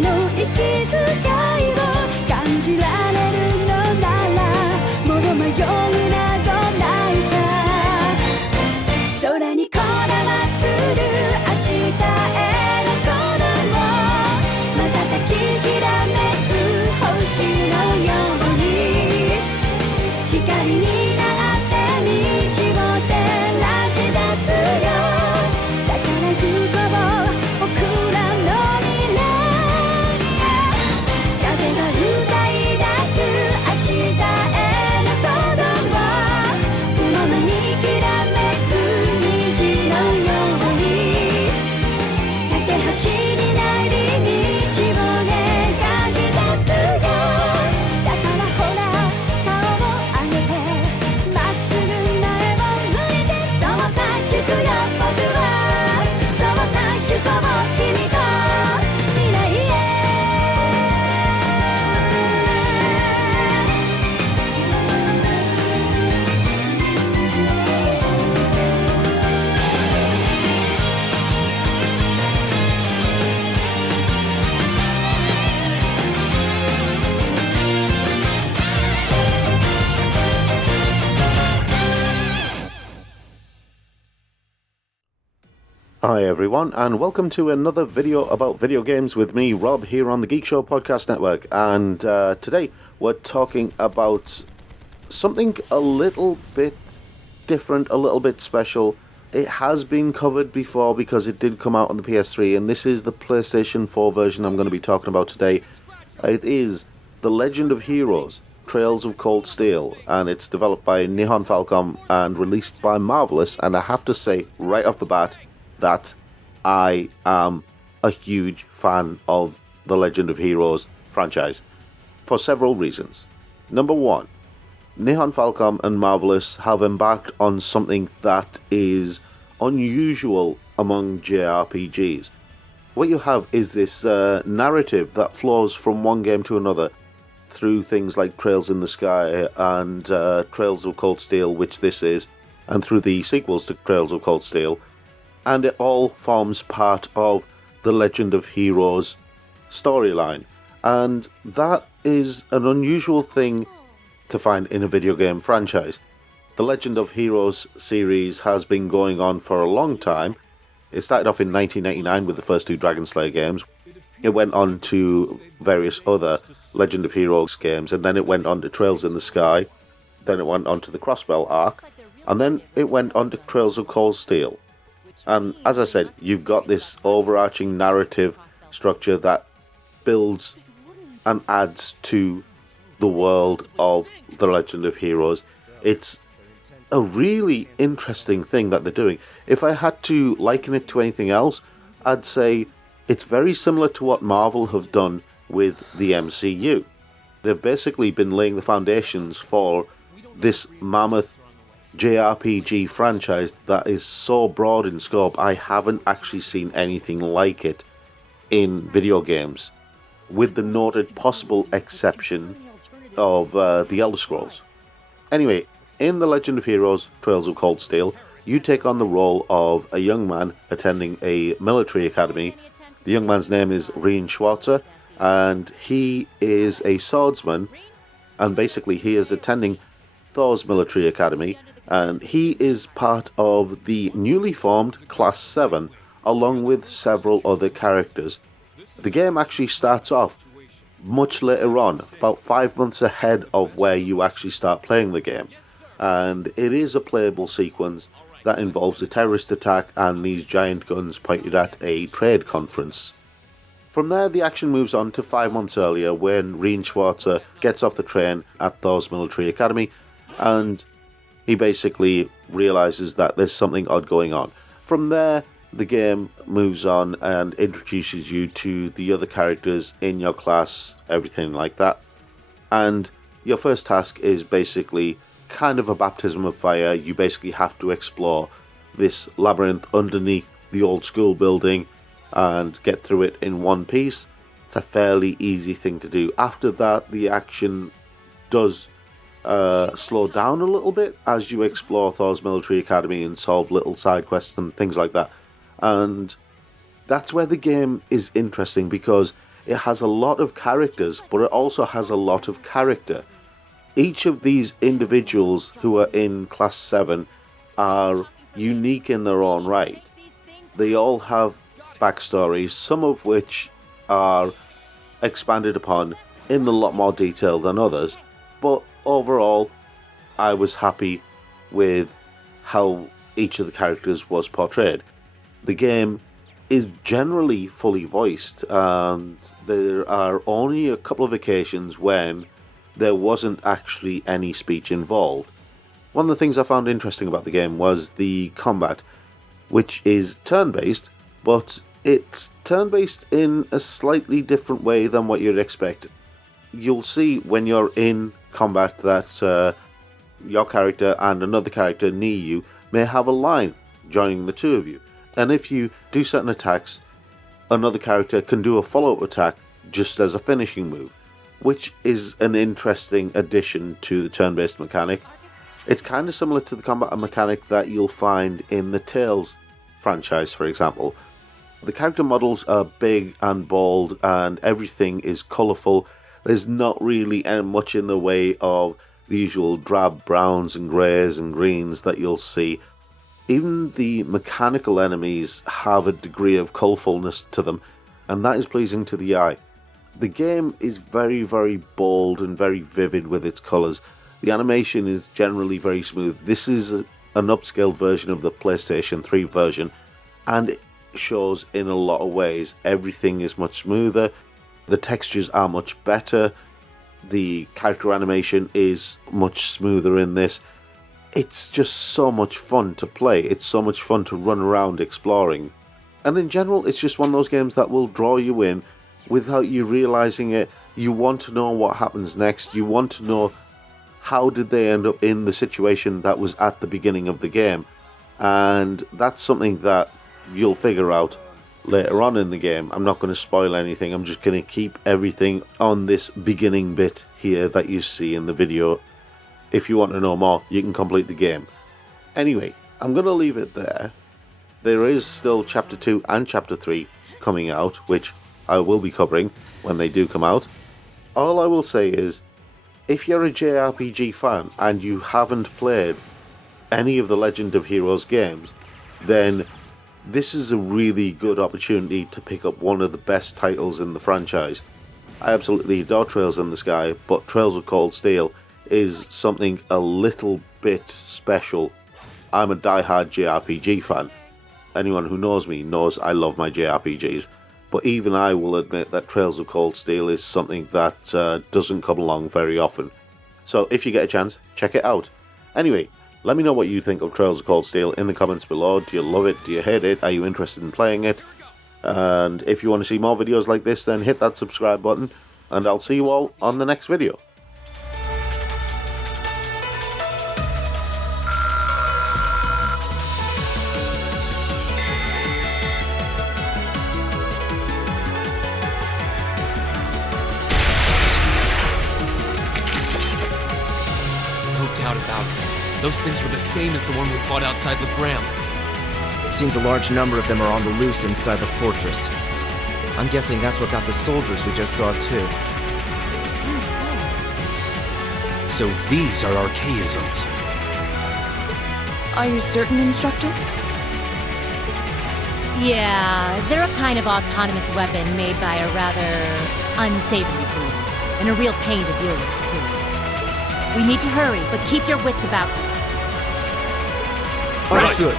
の息遣いを感じられるのならもう迷いなどないさ空にこだまする明日への鼓動瞬ききらめく星のように光になって道を照らし出すよだから行こう僕らの未来風が歌い出す明日への鼓動雲間にきらめく虹のように架け橋になり道を描き出すよだからほら顔を上げてまっすぐ前を向いてそうさ行くよ僕はそうさ行こう君と未来へHi everyone, and welcome to another video about video games with me, Rob, here on the Geek Show Podcast Network. And today we're talking about something a little bit different, a little bit special. It has been covered before because it did come out on the PS3, and this is the PlayStation 4 version I'm going to be talking about today. It is The Legend of Heroes, Trails of Cold Steel, and it's developed by Nihon Falcom and released by Marvelous. And I have to say right off the bat that I am a huge fan of the Legend of Heroes franchise for several reasons. Number one, Nihon Falcom and Marvelous have embarked on something that is unusual among JRPGs. What you have is this narrative that flows from one game to another through things like Trails in the Sky and Trails of Cold Steel, which this is, and through the sequels to Trails of Cold Steel. And it all forms part of the Legend of Heroes storyline. And that is an unusual thing to find in a video game franchise. The Legend of Heroes series has been going on for a long time. It started off in 1989 with the first two Dragon Slayer games. It went on to various other Legend of Heroes games, and then it went on to Trails in the Sky. Then it went on to the Crossbell arc, and then it went on to Trails of Cold Steel. And as I said, you've got this overarching narrative structure that builds and adds to the world of The Legend of Heroes. It's a really interesting thing that they're doing. If I had to liken it to anything else, I'd say it's very similar to what Marvel have done with the MCU. They've basically been laying the foundations for this mammoth JRPG franchise that is so broad in scope. I haven't actually seen anything like it in video games, with the noted possible exception of the Elder Scrolls. Anyway, in The Legend of Heroes, Trails of Cold Steel, you take on the role of a young man attending a military academy. The young man's name is Rien Schwarzer, and he is a swordsman, and basically he is attending Thors Military Academy, and he is part of the newly formed Class 7, along with several other characters. The game actually starts off much later on, about 5 months ahead of where you actually start playing the game, and it is a playable sequence that involves a terrorist attack and these giant guns pointed at a trade conference. From there, the action moves on to 5 months earlier when Rien Schwarzer gets off the train at Thors Military Academy, and he basically realizes that there's something odd going on. From there, the game moves on and introduces you to the other characters in your class, everything like that. And your first task is basically kind of a baptism of fire. You basically have to explore this labyrinth underneath the old school building and get through it in one piece. It's a fairly easy thing to do. After that, the action does slow down a little bit as you explore Thors Military Academy and solve little side quests and things like that. And that's where the game is interesting, because it has a lot of characters, but it also has a lot of character. Each of these individuals who are in Class 7 are unique in their own right. They all have backstories, some of which are expanded upon in a lot more detail than others, but overall I was happy with how each of the characters was portrayed. The game is generally fully voiced, and there are only a couple of occasions when there wasn't actually any speech involved. One of the things I found interesting about the game was the combat, which is turn-based, but it's turn-based in a slightly different way than what you'd expect. You'll see when you're in combat that your character and another character near you may have a line joining the two of you. And if you do certain attacks, another character can do a follow-up attack just as a finishing move, which is an interesting addition to the turn-based mechanic. It's kind of similar to the combat mechanic that you'll find in the Tales franchise, for example. The character models are big and bold, and everything is colourful. There's not really much in the way of the usual drab browns and greys and greens that you'll see. Even the mechanical enemies have a degree of colourfulness to them, and that is pleasing to the eye. The game is very, very bold and very vivid with its colours. The animation is generally very smooth. This is an upscaled version of the PlayStation 3 version, and it shows in a lot of ways. Everything is much smoother, the textures are much better, the character animation is much smoother in this. It's just so much fun to play. It's so much fun to run around exploring. And in general, it's just one of those games that will draw you in without you realizing it. You want to know what happens next. You want to know how did they end up in the situation that was at the beginning of the game. And that's something that you'll figure out later on in the game. I'm not going to spoil anything. I'm just going to keep everything on this beginning bit here that you see in the video. If you want to know more, you can complete the game. Anyway, I'm going to leave it there. There is still Chapter 2 and Chapter 3 coming out, which I will be covering when they do come out. All I will say is, if you're a JRPG fan and you haven't played any of the Legend of Heroes games, then this is a really good opportunity to pick up one of the best titles in the franchise. I absolutely adore Trails in the Sky, but Trails of Cold Steel is something a little bit special. I'm a die-hard JRPG fan. Anyone who knows me knows I love my JRPGs, but even I will admit that Trails of Cold Steel is something that doesn't come along very often. So if you get a chance, check it out. Anyway, let me know what you think of Trails of Cold Steel in the comments below. Do you love it? Do you hate it? Are you interested in playing it? And if you want to see more videos like this, then hit that subscribe button, and I'll see you all on the next video. Doubt about it. Those things were the same as the one we fought outside Legram. It seems a large number of them are on the loose inside the fortress. I'm guessing that's what got the soldiers we just saw too. It seems so. So these are archaisms. Are you certain, Instructor? Yeah, they're a kind of autonomous weapon made by a rather unsavory breed, and a real pain to deal with, too. We need to hurry, but keep your wits about you. Understood.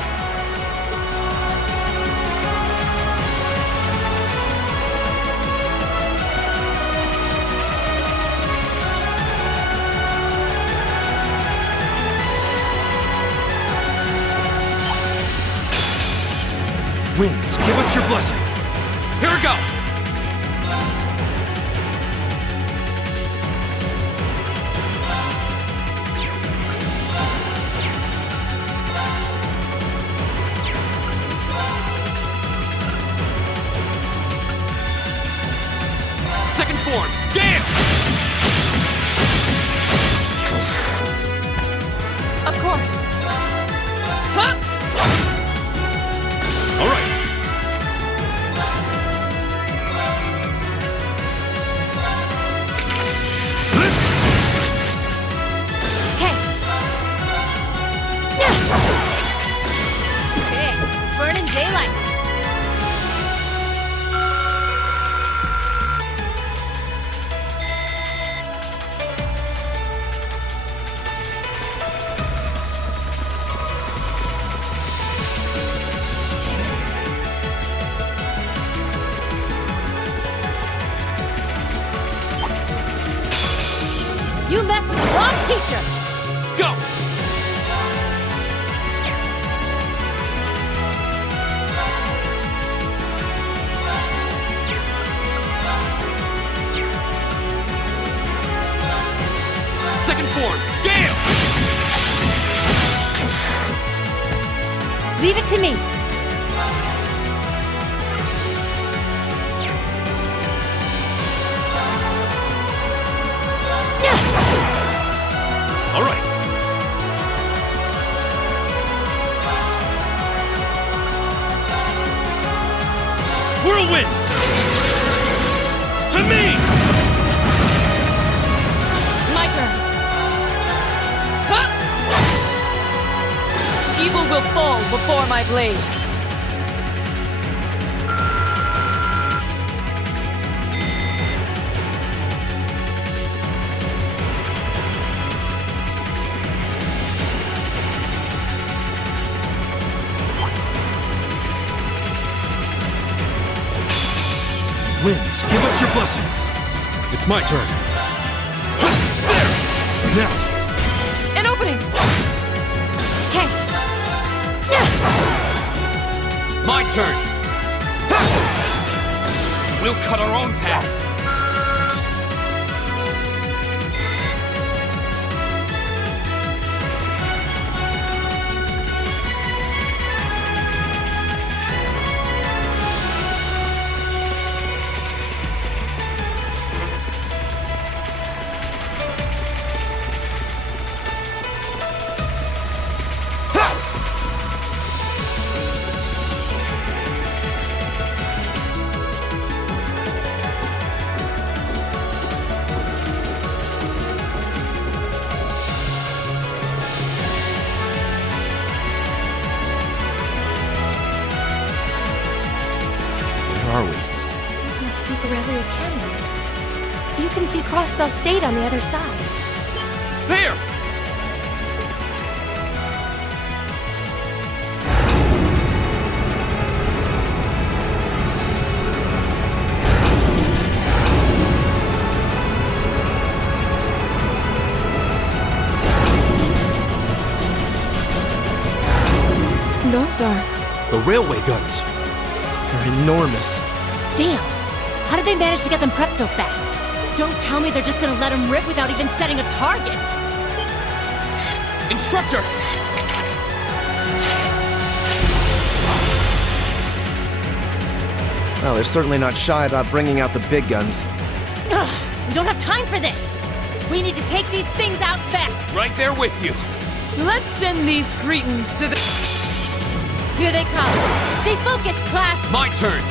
Winds, give us your blessing. Here we go! Second form, Gale! Of course. Huh? All right. You mess with the wrong teacher! Go! Second form, Gale! Leave it to me. All right. Whirlwind! To me! My turn. Huh? Evil will fall before my blade. Winds, give us your blessing. It's my turn. There! Now! An opening! Okay. My turn! We'll cut our own path. Are we? This must be Erebonia Academy. You can see Crossbell State on the other side. There! Those are... The railway guns. They're enormous. Damn! How did they manage to get them prepped so fast? Don't tell me they're just gonna let them rip without even setting a target! Instructor! Well, they're certainly not shy about bringing out the big guns. Ugh, we don't have time for this! We need to take these things out back! Right there with you. Let's send these cretins to the... Here they come! Stay focused, class! My turn.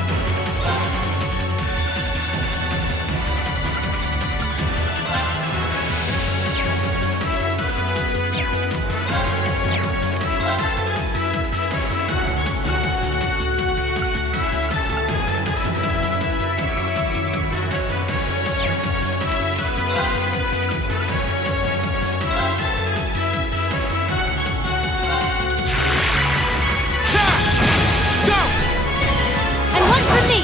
And one for me!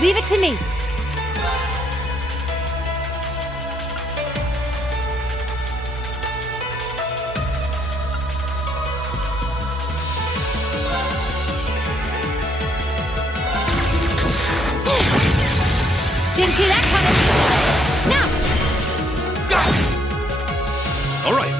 Leave it to me! Didn't see that coming! Now! All right.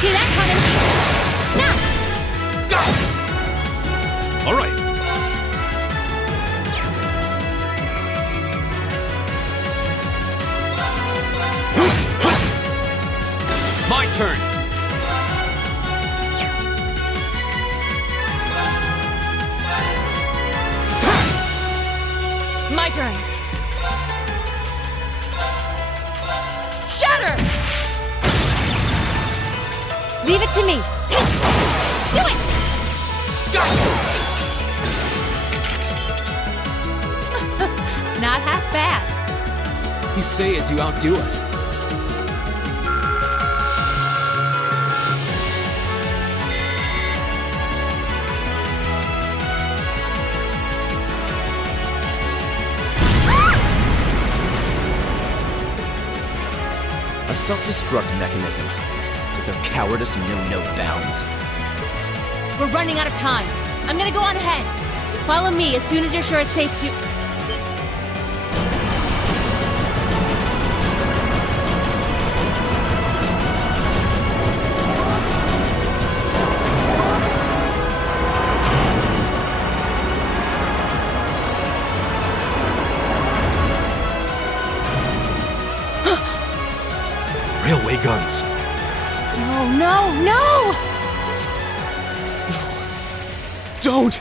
see that coming. Now! Got it! All right. My turn. My turn. Shatter! Leave it to me. Do it! Got it! Not half bad. You say as you outdo us. A self-destruct mechanism. Does their cowardice know no bounds? We're running out of time. I'm gonna go on ahead. Follow me as soon as you're sure it's safe to... Railway guns. No, no, no! Don't!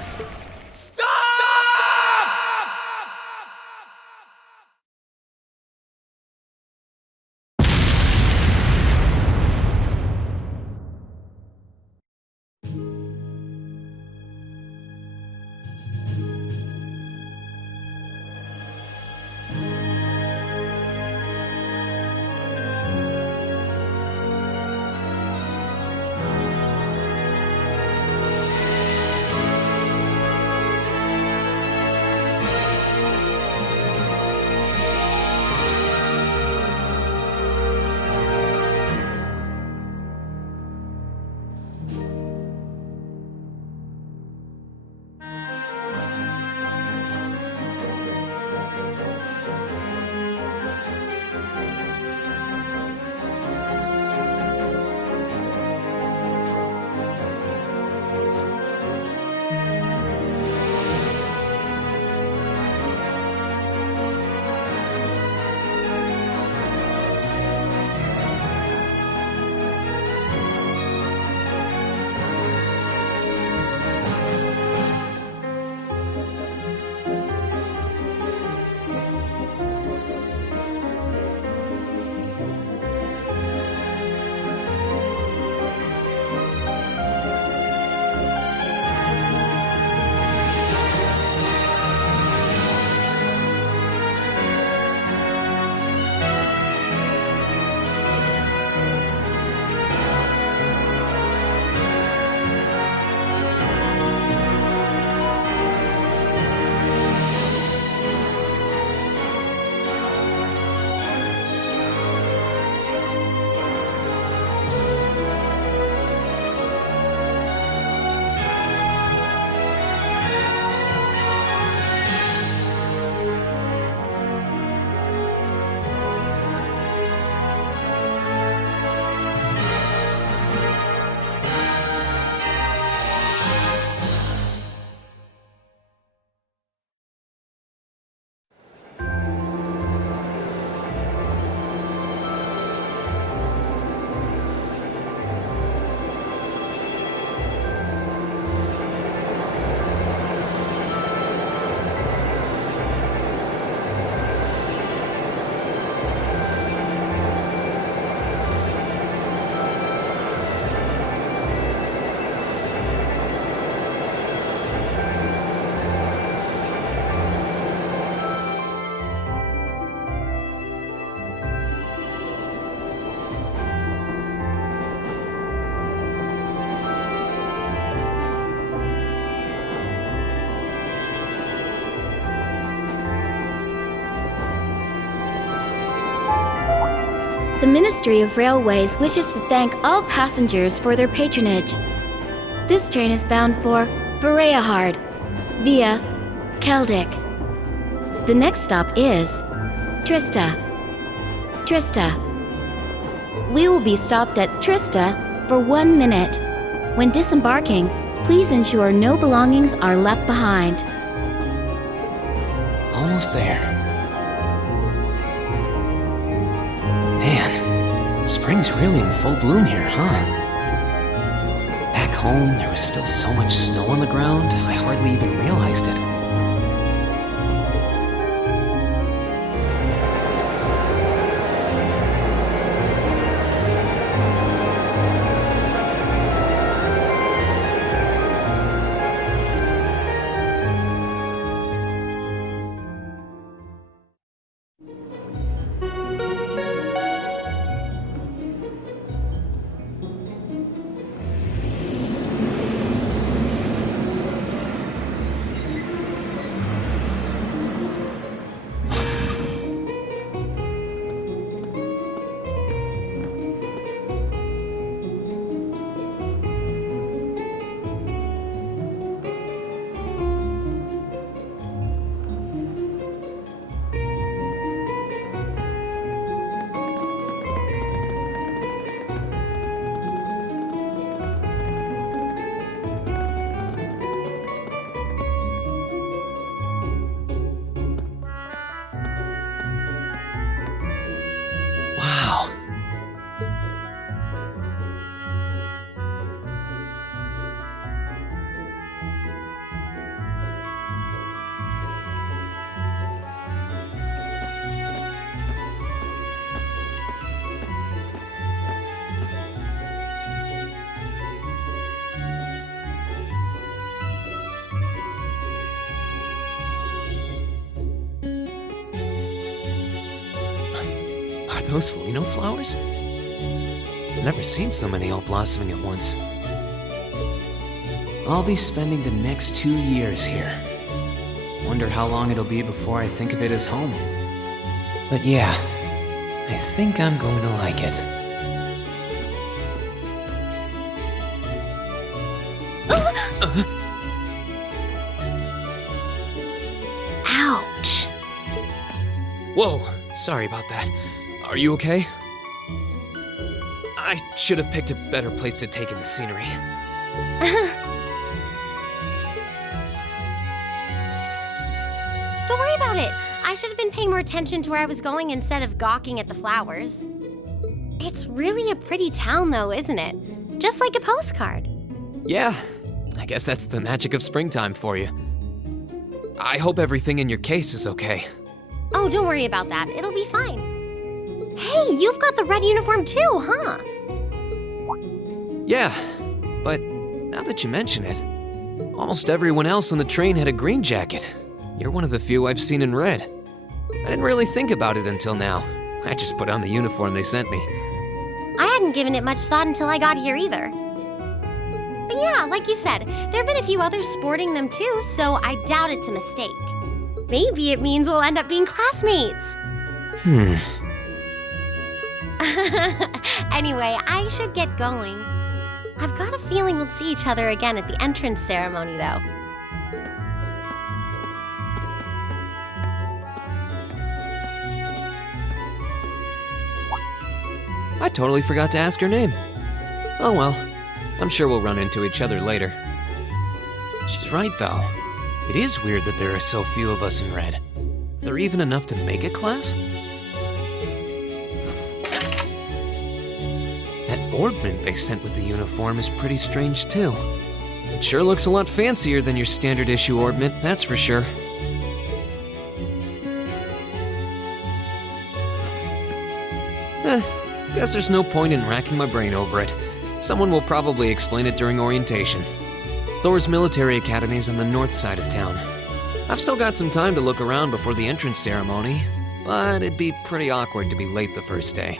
The Ministry of Railways wishes to thank all passengers for their patronage. This train is bound for Bereahard via Keldic. The next stop is Trista. We will be stopped at Trista for 1 minute. When disembarking, please ensure no belongings are left behind. Almost there. Man, spring's really in full bloom here, huh? Back home, there was still so much snow on the ground, I hardly even realized it. Wow. Are those Lino flowers? I've never seen so many all blossoming at once. I'll be spending the next 2 years here. Wonder how long it'll be before I think of it as home. But yeah, I think I'm going to like it. Ouch. Whoa, sorry about that. Are you okay? I should have picked a better place to take in the scenery. Don't worry about it. I should have been paying more attention to where I was going instead of gawking at the flowers. It's really a pretty town, though, isn't it? Just like a postcard. Yeah, I guess that's the magic of springtime for you. I hope everything in your case is okay. Oh, don't worry about that. It'll be fine. Hey, you've got the red uniform too, huh? Yeah, but now that you mention it, almost everyone else on the train had a green jacket. You're one of the few I've seen in red. I didn't really think about it until now. I just put on the uniform they sent me. I hadn't given it much thought until I got here either. But yeah, like you said, there have been a few others sporting them too, so I doubt it's a mistake. Maybe it means we'll end up being classmates. Anyway, I should get going. I've got a feeling we'll see each other again at the entrance ceremony, though. I totally forgot to ask her name. Oh well, I'm sure we'll run into each other later. She's right, though. It is weird that there are so few of us in red. Are there even enough to make a class? That ornament they sent with the uniform is pretty strange, too. It sure looks a lot fancier than your standard issue ornament, that's for sure. Guess there's no point in racking my brain over it. Someone will probably explain it during orientation. Thors Military Academy is on the north side of town. I've still got some time to look around before the entrance ceremony, but it'd be pretty awkward to be late the first day.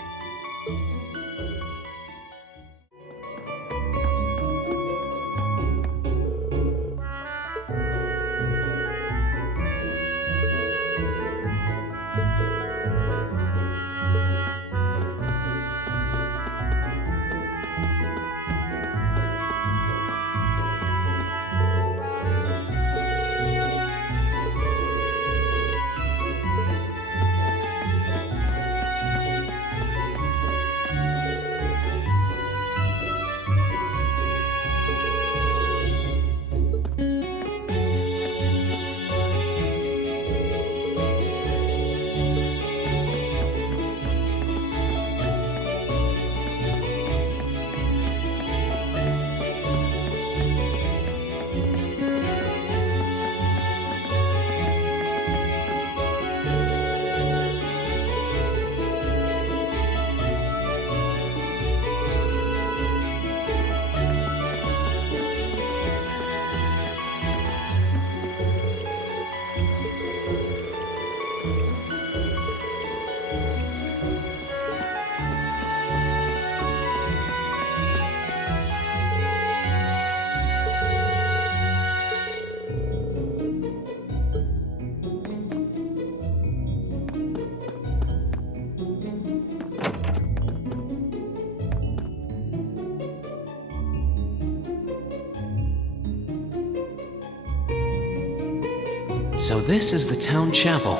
So this is the town chapel.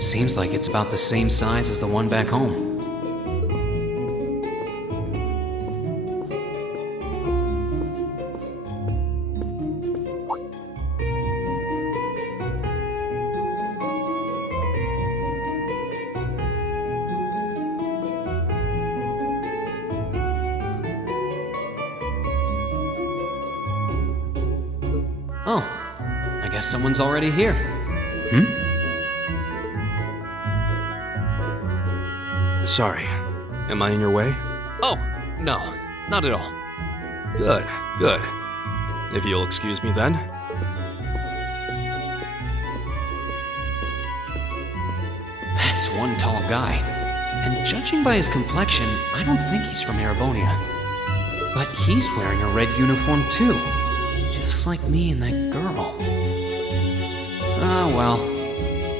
Seems like it's about the same size as the one back home. Oh, I guess someone's already here. Sorry. Am I in your way? Oh, no, not at all. Good, good. If you'll excuse me then. That's one tall guy. And judging by his complexion, I don't think he's from Erebonia. But he's wearing a red uniform too. Just like me and that girl. Ah, well.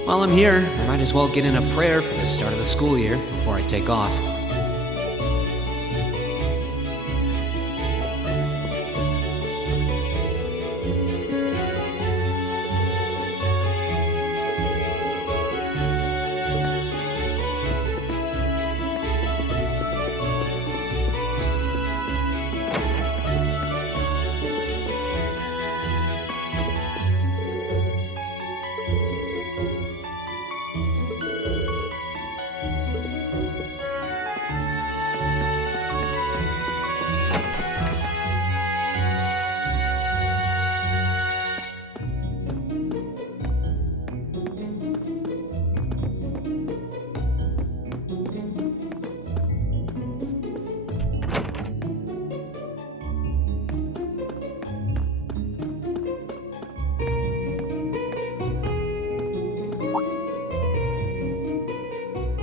While I'm here, I might as well get in a prayer for the start of the school year before I take off.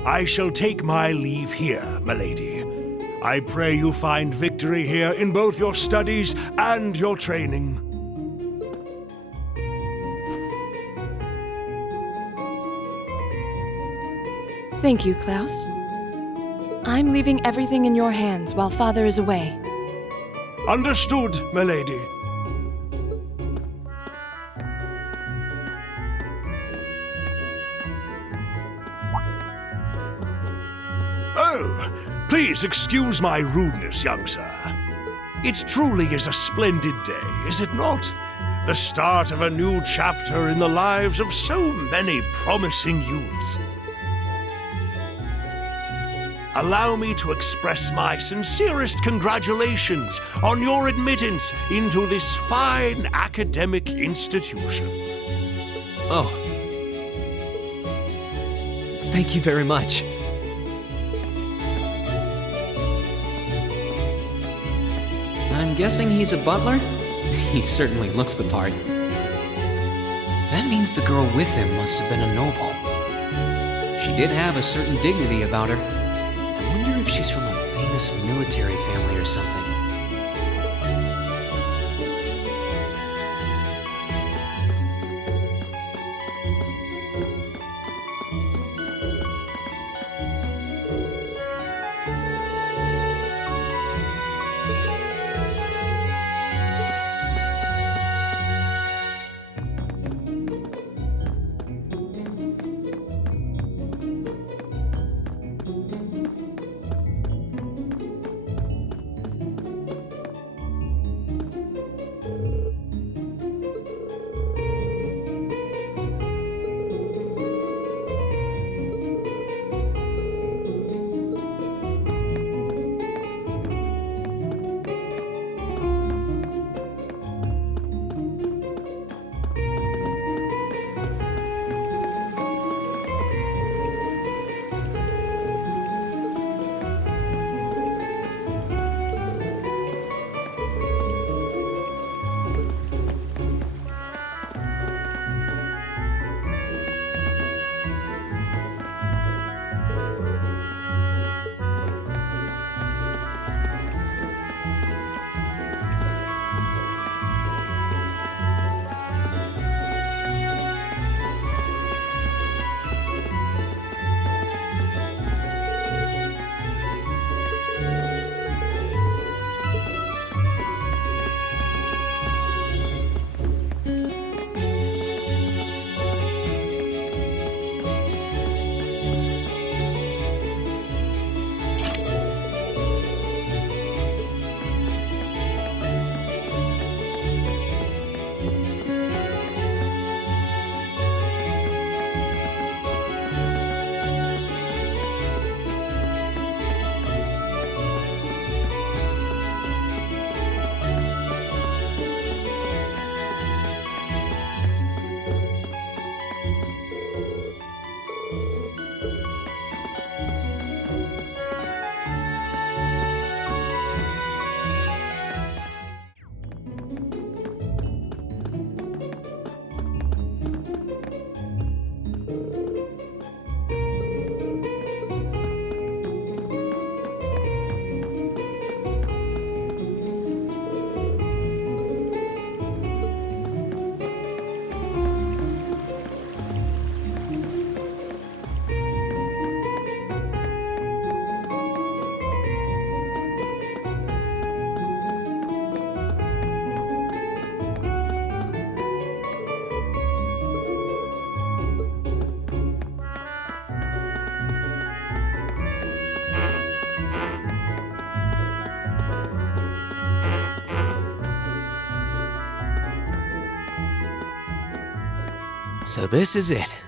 I shall take my leave here, milady. I pray you find victory here in both your studies and your training. Thank you, Klaus. I'm leaving everything in your hands while Father is away. Understood, milady. Oh, please excuse my rudeness, young sir. It truly is a splendid day, is it not? The start of a new chapter in the lives of so many promising youths. Allow me to express my sincerest congratulations on your admittance into this fine academic institution. Oh. Thank you very much. I'm guessing he's a butler? He certainly looks the part. That means the girl with him must have been a noble. She did have a certain dignity about her. I wonder if she's from a famous military family or something. So this is it.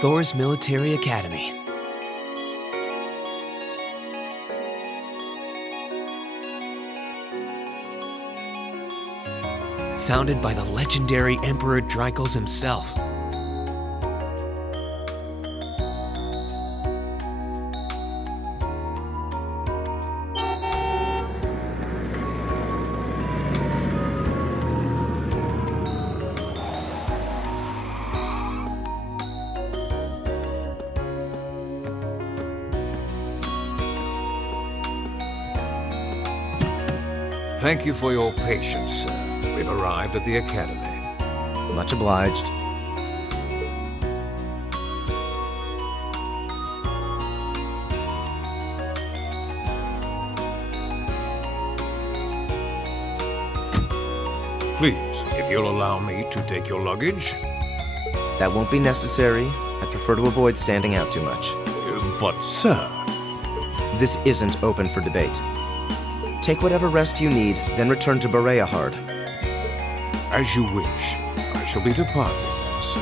Thors Military Academy. Founded by the legendary Emperor Drykles himself. Thank you for your patience, sir. We've arrived at the Academy. Much obliged. Please, if you'll allow me to take your luggage. That won't be necessary. I prefer to avoid standing out too much. But, sir... This isn't open for debate. Take whatever rest you need, then return to Bereahard. As you wish. I shall be departing then, sir.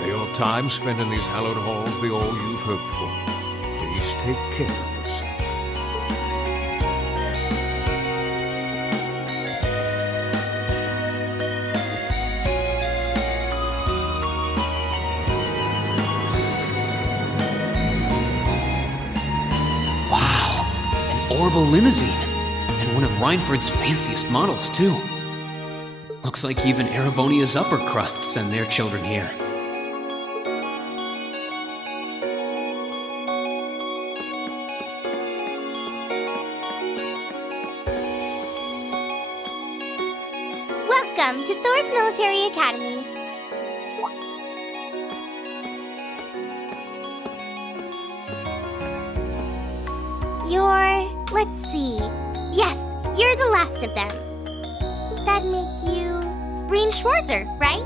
May your time spent in these hallowed halls be all you've hoped for. Please take care of yourself. Wow, an orbital limousine. And one of Reinford's fanciest models, too. Looks like even Erebonia's upper crust send their children here. Welcome to Thors Military Academy. Let's see. Yes, you're the last of them. That'd make you Breen Schwarzer, right?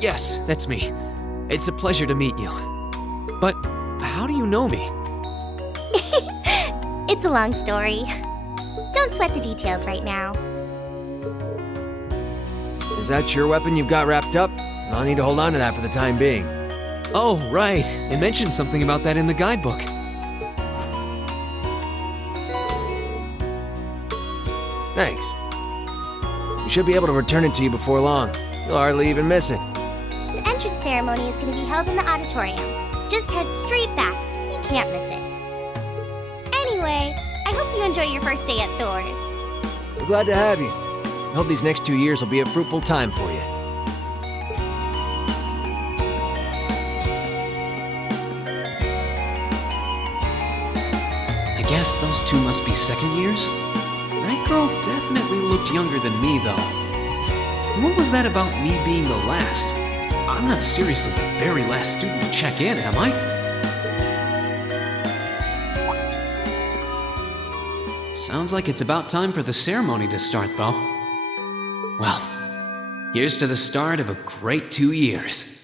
Yes, that's me. It's a pleasure to meet you. But how do you know me? It's a long story. Don't sweat the details right now. Is that your weapon you've got wrapped up? I'll need to hold on to that for the time being. Oh, right. It mentioned something about that in the guidebook. Thanks. You should be able to return it to you before long. You'll hardly even miss it. The entrance ceremony is going to be held in the auditorium. Just head straight back. You can't miss it. Anyway, I hope you enjoy your first day at Thors. We're glad to have you. I hope these next 2 years will be a fruitful time for you. I guess those two must be second years? That girl definitely looked younger than me, though. What was that about me being the last? I'm not seriously the very last student to check in, am I? Sounds like it's about time for the ceremony to start, though. Well, here's to the start of a great 2 years.